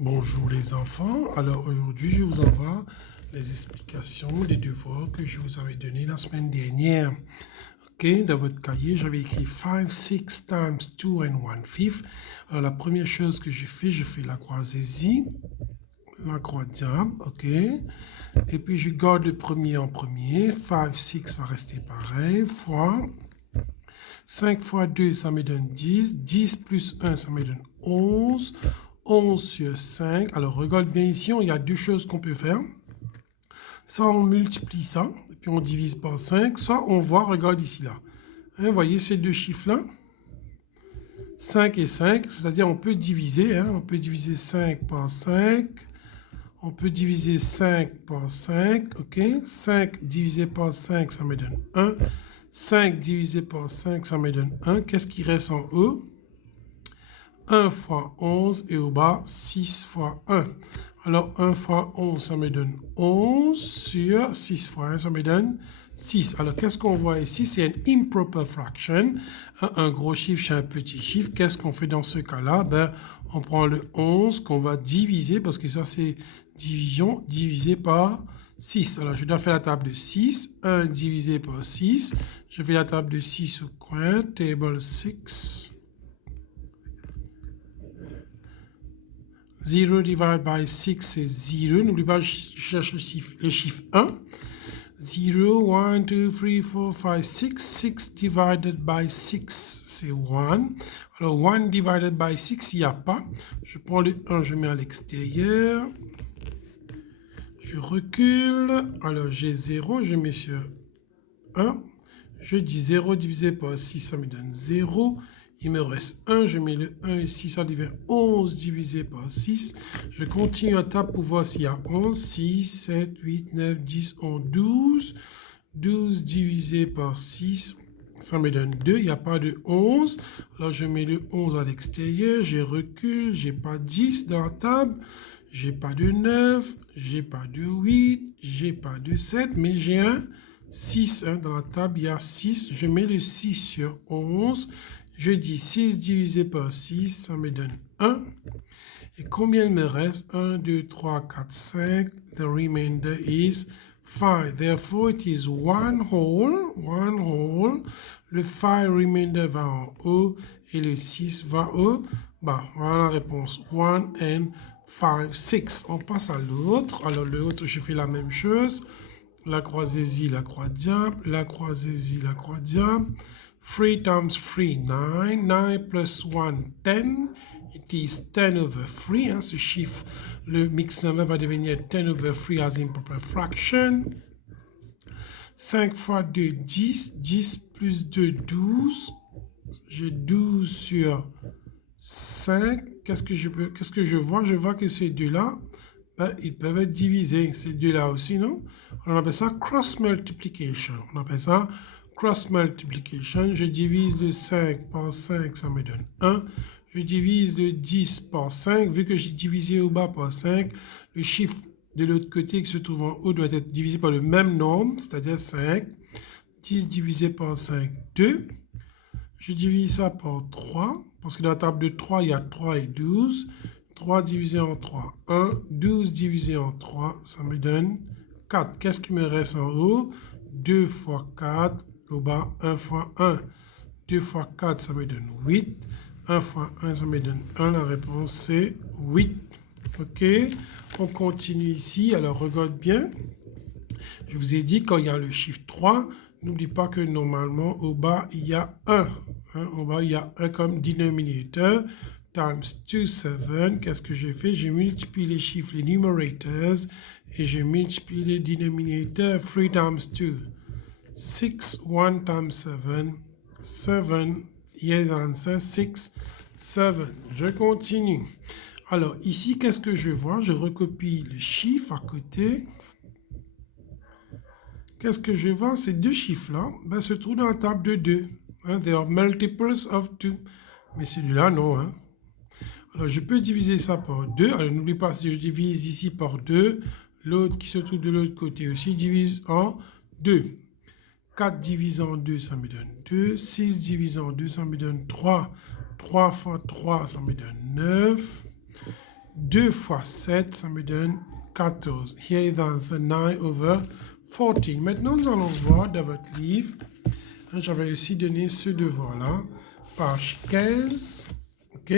Bonjour les enfants, alors aujourd'hui je vous envoie les explications des devoirs que je vous avais donnés la semaine dernière. Ok, dans votre cahier j'avais écrit 5, 6 times 2 and 1/5. Alors la première chose que je fais la croisée, la croix diable, ok. Et puis je garde le premier en premier, 5, 6 va rester pareil, fois 5 fois 2, ça me donne 10. 10 plus 1, ça me donne 11. 11 sur 5. Alors, regarde bien ici, il y a deux choses qu'on peut faire. Soit on multiplie ça, et puis on divise par 5. Soit on voit, regarde ici, là. Vous voyez ces deux chiffres-là 5 et 5, c'est-à-dire on peut diviser. On peut diviser 5 par 5. On peut diviser 5 par 5, ok. 5 divisé par 5, ça me donne 1. 5 divisé par 5, ça me donne 1. Qu'est-ce qui reste en haut? 1 fois 11 et au bas, 6 fois 1. Alors, 1 fois 11, ça me donne 11 sur 6 fois 1, ça me donne 6. Alors, qu'est-ce qu'on voit ici? C'est un improper fraction. Un gros chiffre chez un petit chiffre. Qu'est-ce qu'on fait dans ce cas-là? On prend le 11 qu'on va diviser, parce que ça, c'est division divisé par 6. Alors, je dois faire la table de 6. 1 divisé par 6. Je fais la table de 6 au coin. Table 6. 0 divided by 6, c'est 0. N'oublie pas, je cherche le chiffre 1. 0, 1, 2, 3, 4, 5, 6. 6 divided by 6, c'est 1. Alors, 1 divided by 6, il n'y a pas. Je prends le 1, je mets à l'extérieur. Je recule. Alors, j'ai 0, je mets sur 1. Je dis 0 divisé par 6, ça me donne 0. Il me reste 1, je mets le 1 ici, ça devient 11 divisé par 6. Je continue à taper pour voir s'il y a 11, 6, 7, 8, 9, 10, 11, 12. 12 divisé par 6, ça me donne 2, il n'y a pas de 11. Alors je mets le 11 à l'extérieur, je recule, j'ai pas 10 dans la table, j'ai pas de 9, j'ai pas de 8, j'ai pas de 7, mais j'ai un 6. Dans la table, il y a 6. Je mets le 6 sur 11. Je dis 6 divisé par 6, ça me donne 1. Et combien il me reste? 1, 2, 3, 4, 5. The remainder is 5. Therefore, it is one whole. Le 5 remainder va en haut et le 6 va au bas. Voilà la réponse. 1 and 5, 6. On passe à l'autre. Alors, l'autre, je fais la même chose. La croisée, la croix diable. La croisée, la croix diable. 3 times 3, 9. 9 plus 1, 10. It is 10 over 3. Ce chiffre, le mixed number va devenir 10 over 3 as improper fraction. 5 fois 2, 10. 10 plus 2, 12. J'ai 12 sur 5. Qu'est-ce que je vois? Je vois que ces deux-là, ils peuvent être divisés. Ces deux-là aussi, non? On appelle ça cross multiplication. Je divise le 5 par 5, ça me donne 1. Je divise le 10 par 5. Vu que j'ai divisé au bas par 5, le chiffre de l'autre côté qui se trouve en haut doit être divisé par le même nombre, c'est-à-dire 5. 10 divisé par 5, 2. Je divise ça par 3, parce que dans la table de 3, il y a 3 et 12. 3 divisé en 3, 1. 12 divisé en 3, ça me donne 4. Qu'est-ce qui me reste en haut? 2 fois 4, au bas, 1 fois 1. 2 fois 4, ça me donne 8. 1 fois 1, ça me donne 1. La réponse, c'est 8. OK? On continue ici. Alors, regarde bien. Je vous ai dit, quand il y a le chiffre 3, n'oublie pas que normalement, au bas, il y a 1. Au bas, il y a 1 comme denominator. Times 2, 7. Qu'est-ce que j'ai fait? J'ai multiplié les chiffres, les numerators, et j'ai multiplié les denominators. 3 times 2. 6, 1 times 7. 7. Yes, answer 6, 7. Je continue. Alors, ici, qu'est-ce que je vois? Je recopie le chiffre à côté. Qu'est-ce que je vois? Ces deux chiffres-là se trouvent dans la table de 2. They are multiples of 2. Mais celui-là, non. Alors, je peux diviser ça par 2. Alors, n'oublie pas, si je divise ici par 2, l'autre qui se trouve de l'autre côté aussi divise en 2. 4 divisé en 2, ça me donne 2. 6 divisé en 2, ça me donne 3. 3 fois 3, ça me donne 9. 2 fois 7, ça me donne 14. Here is the answer 9 over 14. Maintenant, nous allons voir dans votre livre, j'avais aussi donné ce devoir-là, page 15, ok,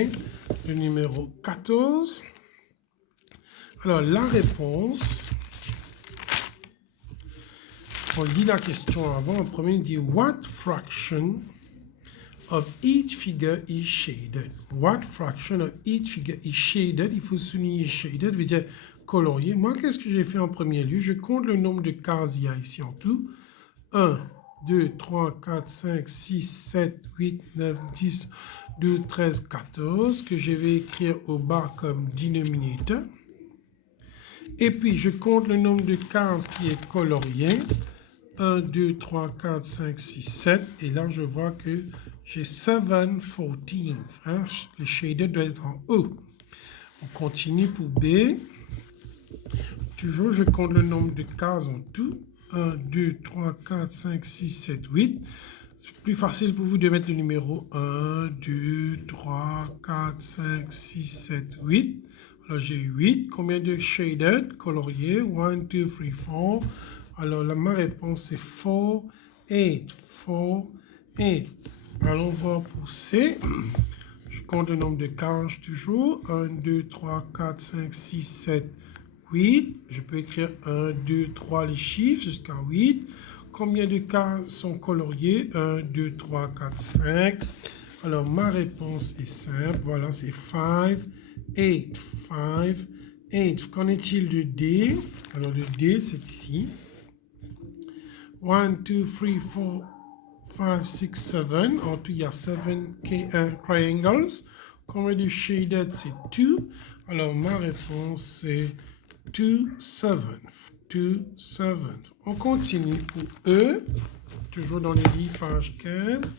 le numéro 14. Alors, la réponse, on lit la question avant. En premier, il dit « What fraction of each figure is shaded ?» What fraction of each figure is shaded? Il faut souligner shaded, veut dire colorié. Moi, qu'est-ce que j'ai fait en premier lieu? Je compte le nombre de cases il y a ici en tout. 1, 2, 3, 4, 5, 6, 7, 8, 9, 10, 12, 13, 14, que je vais écrire au bas comme denominator. Et puis, je compte le nombre de cases qui est colorié. 1, 2, 3, 4, 5, 6, 7. Et là, je vois que j'ai 7, 14. Hein? Le shader doit être en haut. On continue pour B. Toujours, je compte le nombre de cases en tout. 1, 2, 3, 4, 5, 6, 7, 8. C'est plus facile pour vous de mettre le numéro 1, 2, 3, 4, 5, 6, 7, 8. Alors, j'ai 8. Combien de shaded, coloriés? 1, 2, 3, 4. Alors, ma réponse, c'est 4, 8. 4, 8. Allons voir pour C. Je compte le nombre de cases toujours. 1, 2, 3, 4, 5, 6, 7, 8. Je peux écrire 1, 2, 3, les chiffres jusqu'à 8. Combien de cases sont coloriées? 1, 2, 3, 4, 5. Alors, ma réponse est simple. Voilà, c'est 5, 8. 5, 8. Qu'en est-il de D? Alors, le D, c'est ici. 1, 2, 3, 4, 5, 6, 7. En tout, il y a 7 triangles. Combien de shaded? C'est 2. Alors, ma réponse, c'est 2, 7. 2, 7. On continue pour E. Toujours dans les livres, page 15.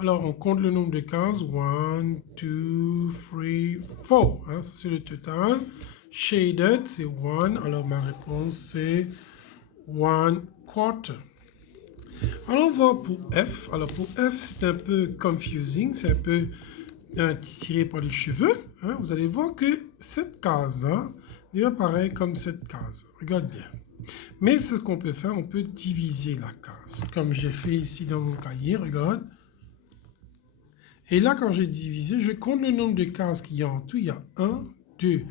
Alors, on compte le nombre de cases. 1, 2, 3, 4. Hein, ça, c'est le total. Shaded, c'est 1. Alors, ma réponse, c'est 1 quarter. Alors, on va pour F. Alors, pour F, c'est un peu confusing. C'est un peu tiré par les cheveux. Hein. Vous allez voir que cette case-là n'est pas pareil comme cette case. Regarde bien. Mais ce qu'on peut faire, on peut diviser la case. Comme j'ai fait ici dans mon cahier, regarde. Et là, quand j'ai divisé, je compte le nombre de cases qu'il y a en tout. Il y a 1, 2,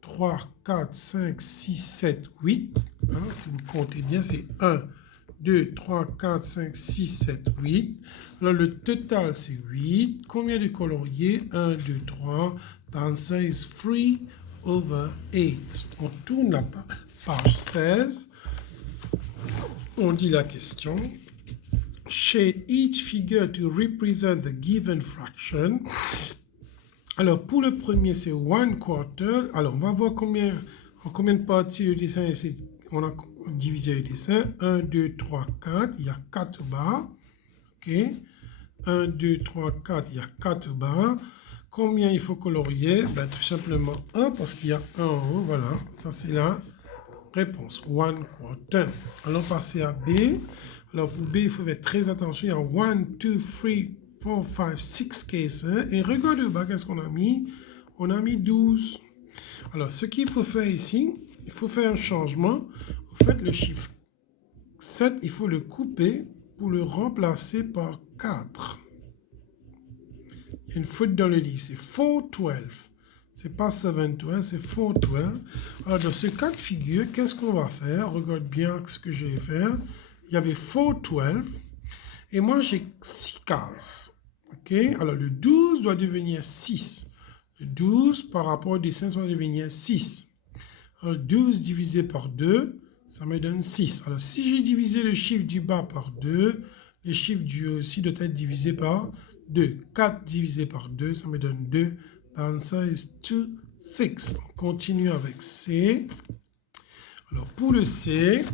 3, 4, 5, 6, 7, 8. Hein, si vous comptez bien, c'est 1, 2, 3, 4, 5, 6, 7, 8. Alors, le total, c'est 8. Combien de coloriés? 1, 2, 3. The answer is 3 over 8. On tourne la page 16. On dit la question. Shade each figure to represent the given fraction. Alors, pour le premier, c'est 1 quarter. Alors, on va voir en combien de parties le dessin est. On a divisé le dessin. 1, 2, 3, 4. Il y a 4 au bas. OK. 1, 2, 3, 4. Il y a 4 au bas. Combien il faut colorier? Ben, tout simplement 1 parce qu'il y a 1 en haut. Voilà. Ça, c'est la réponse. 1 quarter. Allons passer à B. Alors, pour B, il faut faire très attention. Il y a 1, 2, 3, 4, 5, 6 cases. Et regarde au bas, qu'est-ce qu'on a mis? On a mis 12. Alors, ce qu'il faut faire ici, il faut faire un changement. Vous faites le chiffre 7, il faut le couper pour le remplacer par 4. Il y a une faute dans le livre, c'est 4, 12. C'est pas 7, 12, c'est 4, 12. Alors, dans ce cas de figure, qu'est-ce qu'on va faire? Regarde bien ce que je vais faire. Il y avait 4, 12. Et moi, j'ai 6 cases. OK? Alors, le 12 doit devenir 6. Le 12, par rapport au dessin, doit devenir 6. Alors, 12 divisé par 2, ça me donne 6. Alors, si j'ai divisé le chiffre du bas par 2, le chiffre du haut aussi doit être divisé par 2. 4 divisé par 2, ça me donne 2. The answer is 2, 6. On continue avec C. Alors, pour le C,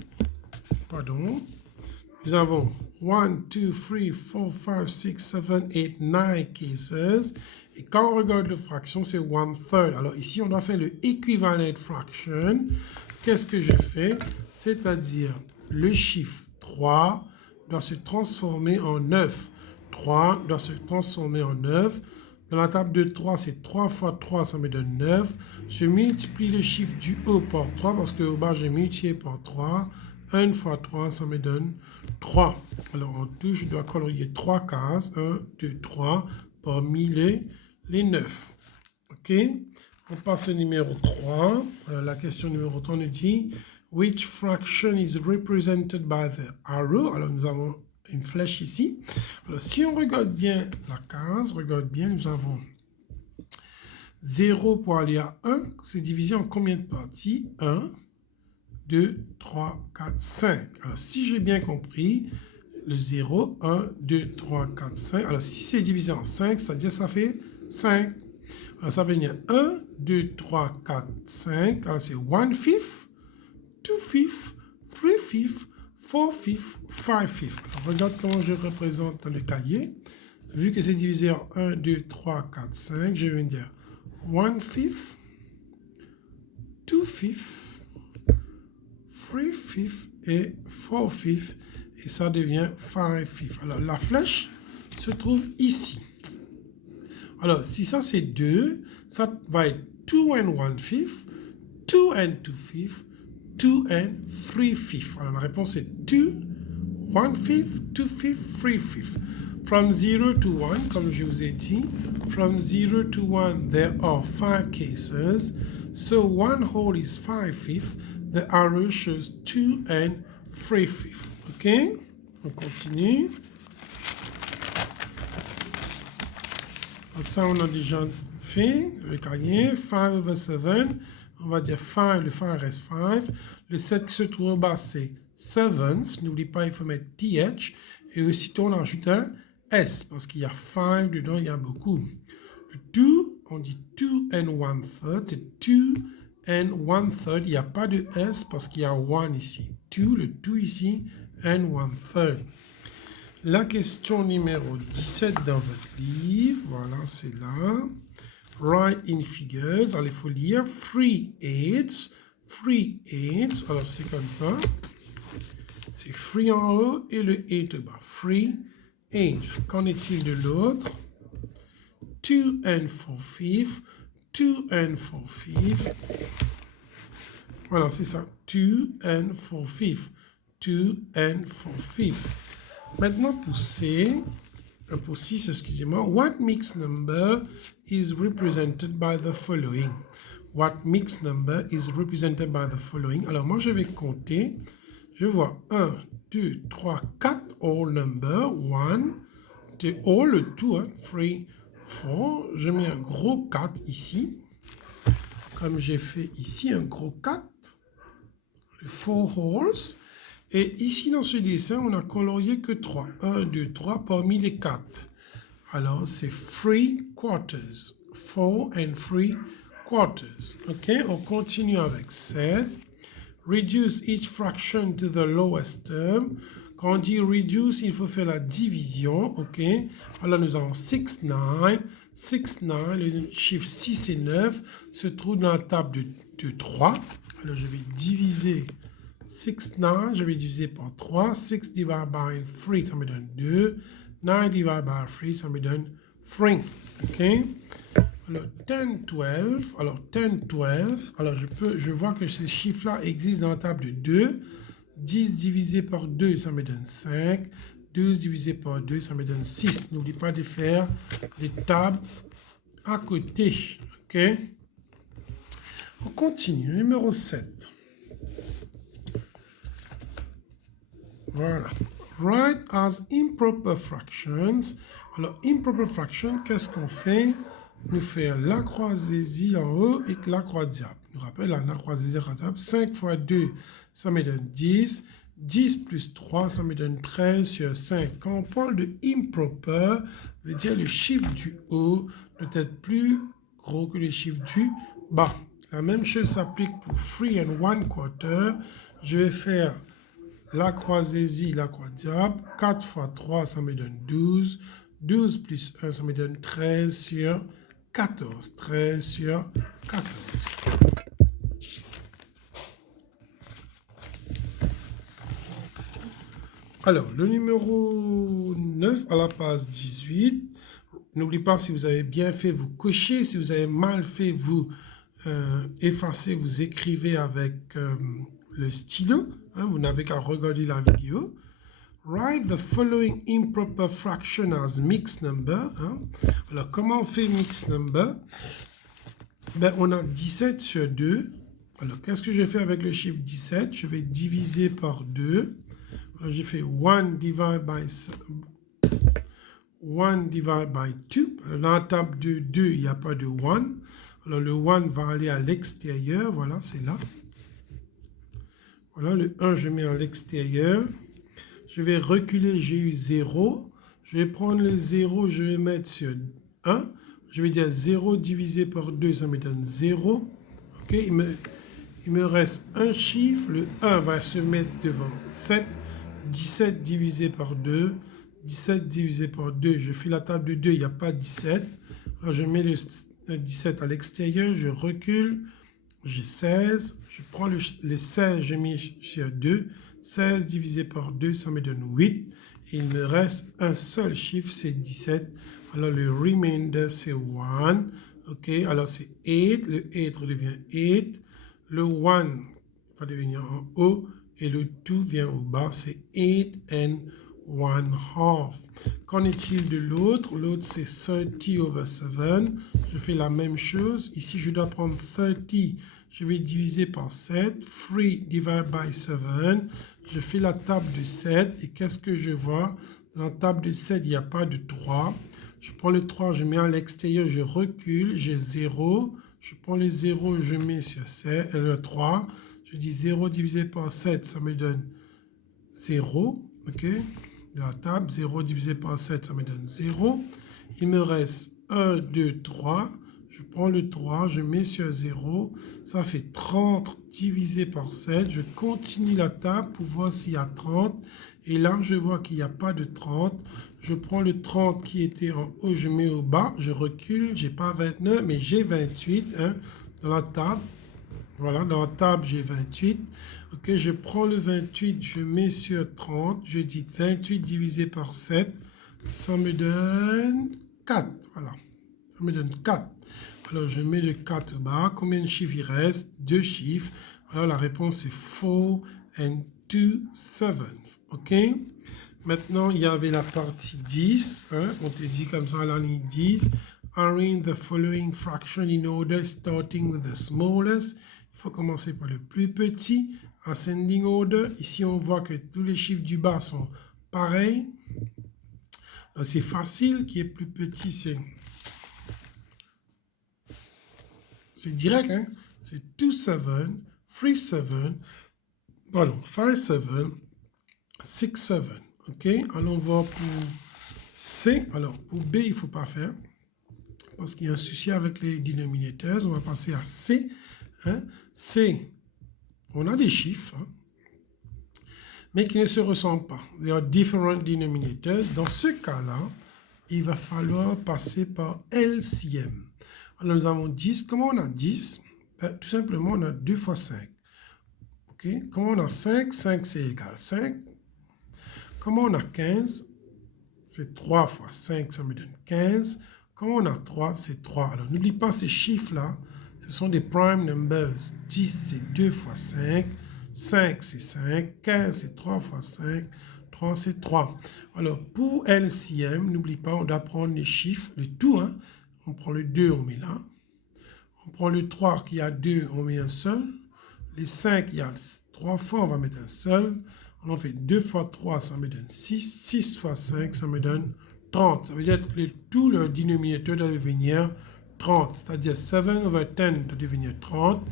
nous avons 1, 2, 3, 4, 5, 6, 7, 8, 9 cases. Et quand on regarde la fraction, c'est 1/3. Alors ici, on doit faire le equivalent fraction. Qu'est-ce que je fais? C'est-à-dire, le chiffre 3 doit se transformer en 9. 3 doit se transformer en 9. Dans la table de 3, c'est 3 fois 3, ça me donne 9. Je multiplie le chiffre du haut par 3 parce qu'au bas, j'ai multiplié par 3. 1 fois 3, ça me donne 3. Alors, en tout, je dois colorier 3 cases. 1, 2, 3, parmi les 9. OK? On passe au numéro 3. Alors, la question numéro 3 nous dit « Which fraction is represented by the arrow ?» Alors, nous avons une flèche ici. Alors, si on regarde bien la case, regarde bien, nous avons 0 pour aller à 1. C'est divisé en combien de parties? 1, 2, 3, 4, 5. Alors, si j'ai bien compris, le 0, 1, 2, 3, 4, 5. Alors, si c'est divisé en 5, c'est-à-dire ça fait 5. Alors, ça veut dire 1, 2, 3, 4, 5. Alors, c'est 1 fifth, 2 fifth, 3 fifth, 4 fifth, 5 fifth. Alors, regarde comment je représente dans le cahier. Vu que c'est divisé en 1, 2, 3, 4, 5, je vais dire 1 fifth, 2 fifth, 3 fifth et 4 fifth. Et ça devient 5 fifth. Alors, la flèche se trouve ici. Alors, si ça c'est 2, ça va être 2 and 1 fifth, 2 and 2 fifth, 2 and 3 fifth. Alors, la réponse est 2, 1 fifth, 2 fifth, 3 fifth. From 0 to 1, comme je vous ai dit, from 0 to 1, there are 5 cases. So, 1 whole is 5 fifth. The arrow shows 2 and 3 fifth. OK? On continue. Ça, on a déjà fait le cahier. 5 over 7. On va dire 5, le 5 reste 5. Le 7 qui se trouve au bas, c'est 7. N'oublie pas, il faut mettre TH. Et aussitôt, on ajoute un S parce qu'il y a 5 dedans, il y a beaucoup. Le 2, on dit 2 and 1 third. C'est 2 and 1 third. Il n'y a pas de S parce qu'il y a 1 ici. 2, le 2 ici, and 1 third. La question numéro 17 dans votre livre, voilà, c'est là. Write in figures. Alors, il faut lire 3 eighths. 3 eighths. Alors, c'est comme ça. C'est 3 en haut et le 8 au bas. 3 eighths. Qu'en est-il de l'autre? 2 and 4 fifths. 2 and 4 fifths. Voilà, c'est ça. 2 and 4 fifths. 2 and 4 fifths. Maintenant, pour C, excusez-moi, what mixed number is represented by the following? What mixed number is represented by the following? Alors, moi, je vais compter. Je vois 1, 2, 3, 4 all number. 1, 2, all, le 2, 3, 4. Je mets un gros 4 ici. Comme j'ai fait ici, un gros 4. Le 4 holes. Et ici, dans ce dessin, on a colorié que 3. 1, 2, 3 parmi les 4. Alors, c'est 3 quarters. 4 and 3 quarters. OK, on continue avec 7. Reduce each fraction to the lowest term. Quand on dit reduce, il faut faire la division. OK, alors nous avons 6, 9. 6, 9, le chiffre 6 et 9 se trouvent dans la table de 3. Alors, je vais diviser 6, 9, je vais diviser par 3. 6 divided by 3, ça me donne 2. 9 divided by 3, ça me donne 3. OK? Alors, 10, 12. Alors, 10, 12. Alors, je vois que ces chiffres-là existent dans la table de 2. 10 divisé par 2, ça me donne 5. 12 divisé par 2, ça me donne 6. N'oublie pas de faire les tables à côté. OK? On continue. Numéro 7. Voilà. Write as improper fractions. Alors, improper fraction, qu'est-ce qu'on fait? Nous faisons la croisée en haut et la croix diable. Nous rappelle la croisée diable. 5 fois 2, ça me donne 10. 10 plus 3, ça me donne 13 sur 5. Quand on parle de improper, veut dire le chiffre du haut doit être plus gros que le chiffre du bas. La même chose s'applique pour 3 and 1 quarter. Je vais faire la croisée, la croix diable. 4 fois 3, ça me donne 12. 12 plus 1, ça me donne 13 sur 14. 13 sur 14. Alors, le numéro 9 à la page 18. N'oubliez pas, si vous avez bien fait, vous cochez. Si vous avez mal fait, vous effacez, vous écrivez avec le stylo. Hein, vous n'avez qu'à regarder la vidéo. Write the following improper fraction as mixed number. Hein. Alors, comment on fait mixed number? Ben, on a 17 sur 2. Alors, qu'est-ce que je fais avec le chiffre 17? Je vais diviser par 2. Alors, j'ai fait 1 divide by 2. Alors, dans la table de 2, il n'y a pas de 1. Alors, le 1 va aller à l'extérieur. Voilà, c'est là. Voilà, le 1, je mets à l'extérieur. Je vais reculer, j'ai eu 0. Je vais prendre le 0, je vais mettre sur 1. Je vais dire 0 divisé par 2, ça me donne 0. Ok, il me reste un chiffre. Le 1 va se mettre devant 7. 17 divisé par 2. 17 divisé par 2. Je fais la table de 2, il n'y a pas 17. Alors je mets le 17 à l'extérieur, je recule. J'ai 16. Je prends le 16, je mets sur 2. 16 divisé par 2, ça me donne 8. Et il me reste un seul chiffre, c'est 17. Alors, le remainder, c'est 1. OK, alors c'est 8. Le 8 redevient 8. Le 1 va devenir en haut. Et le 2 vient au bas, c'est 8 and 1/2. Qu'en est-il de l'autre? L'autre, c'est 30 over 7. Je fais la même chose. Ici, je dois prendre 30. Je vais diviser par 7. 3 divided by 7. Je fais la table de 7. Et qu'est-ce que je vois? Dans la table de 7, il n'y a pas de 3. Je prends le 3, je mets à l'extérieur, je recule. J'ai 0. Je prends le 0, je mets sur 7, le 3. Je dis 0 divisé par 7, ça me donne 0. OK? De la table, 0 divisé par 7, ça me donne 0. Il me reste 1, 2, 3. Je prends le 3, je mets sur 0. Ça fait 30 divisé par 7. Je continue la table pour voir s'il y a 30. Et là, je vois qu'il n'y a pas de 30. Je prends le 30 qui était en haut, je mets au bas. Je recule, j'ai pas 29, mais j'ai 28 hein, dans la table. Voilà, dans la table, j'ai 28. Ok, je prends le 28, je mets sur 30. Je dis 28 divisé par 7. Ça me donne 4. Voilà, ça me donne 4. Alors, je mets le 4 au bas. Combien de chiffres il reste? 2 chiffres. Alors, la réponse c'est 4 and 2, 7. OK? Maintenant, il y avait la partie 10. Hein? On te dit comme ça, la ligne 10. Arrange the following fraction in order, starting with the smallest. Il faut commencer par le plus petit. Ascending order. Ici, on voit que tous les chiffres du bas sont pareils. C'est facile. Qui est plus petit, c'est direct, hein? C'est 2, 7, 3, 7, pardon, 5, 7, 6, 7. OK? Allons voir pour C. Alors, pour B, il ne faut pas faire parce qu'il y a un souci avec les dénominateurs. On va passer à C. Hein? C, on a des chiffres, hein, mais qui ne se ressemblent pas. There are different denominators. Dans ce cas-là, il va falloir passer par LCM. Alors, nous avons 10. Comment on a 10? Ben, tout simplement, on a 2 fois 5. OK? Comment on a 5? 5, c'est égal à 5. Comment on a 15? C'est 3 fois 5, ça me donne 15. Comment on a 3? C'est 3. Alors, n'oublie pas ces chiffres-là. Ce sont des prime numbers. 10, c'est 2 fois 5. 5, c'est 5. 15, c'est 3 fois 5. 3, c'est 3. Alors, pour LCM, n'oublie pas, on doit prendre les chiffres, le tout, hein. On prend le 2, on met là. On prend le 3 qui a 2, on met un seul. Les 5, il y a 3 fois, on va mettre un seul. On fait 2 fois 3, ça me donne 6. 6 fois 5, ça me donne 30. Ça veut dire que tout le dénominateur doit devenir 30. C'est-à-dire 7 over 10 doit devenir 30.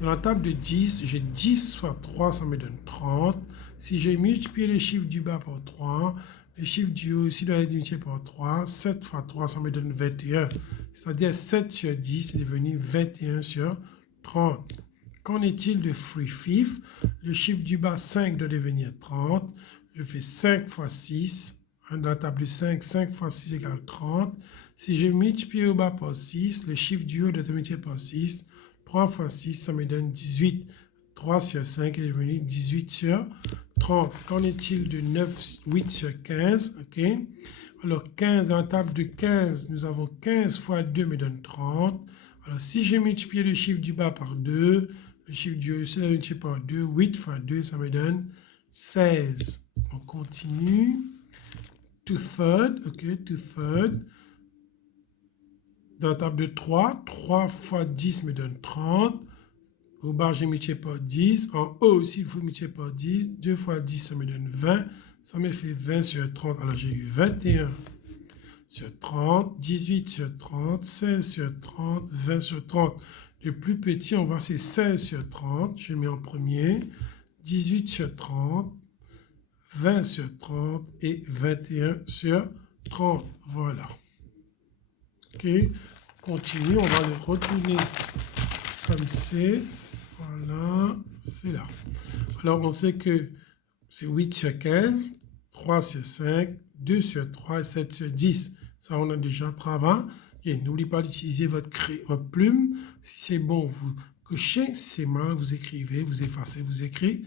Dans la table de 10, j'ai 10 fois 3, ça me donne 30. Si j'ai multiplié les chiffres du bas par 3, les chiffres du haut aussi doivent être multipliés par 3. 7 fois 3, ça me donne 21. C'est-à-dire 7 sur 10 est devenu 21 sur 30. Qu'en est-il de 3/5? Le chiffre du bas 5 doit devenir 30. Je fais 5 fois 6. Dans la table de 5, 5 fois 6 égale 30. Si je multiplie au bas par 6, le chiffre du haut doit être multiplié par 6. 3 fois 6, ça me donne 18. 3 sur 5 est devenu 18 sur 30. Qu'en est-il de 9, 8 sur 15? Ok. Alors 15, dans la table de 15, nous avons 15 fois 2 me donne 30. Alors si je multiplie le chiffre du bas par 2, le chiffre du haut, c'est multiplié par 2, 8 fois 2, ça me donne 16. On continue. 2 thirds, ok, 2 thirds. Dans la table de 3, 3 fois 10 me donne 30. Au bas, j'ai multiplié par 10. En haut aussi, il faut multiplier par 10. 2 fois 10, ça me donne 20. Ça me fait 20 sur 30. Alors, j'ai eu 21 sur 30, 18 sur 30, 16 sur 30, 20 sur 30. Le plus petit, on voit, c'est 16 sur 30. Je le mets en premier. 18 sur 30, 20 sur 30 et 21 sur 30. Voilà. Ok. Continue. On va le retourner comme c'est. Voilà. C'est là. Alors, on sait que c'est 8 sur 15, 3 sur 5, 2 sur 3 et 7 sur 10. Ça, on a déjà travaillé. Et n'oubliez pas d'utiliser votre plume. Si c'est bon, vous cochez. Si c'est mal, vous écrivez, vous effacez, vous écrivez.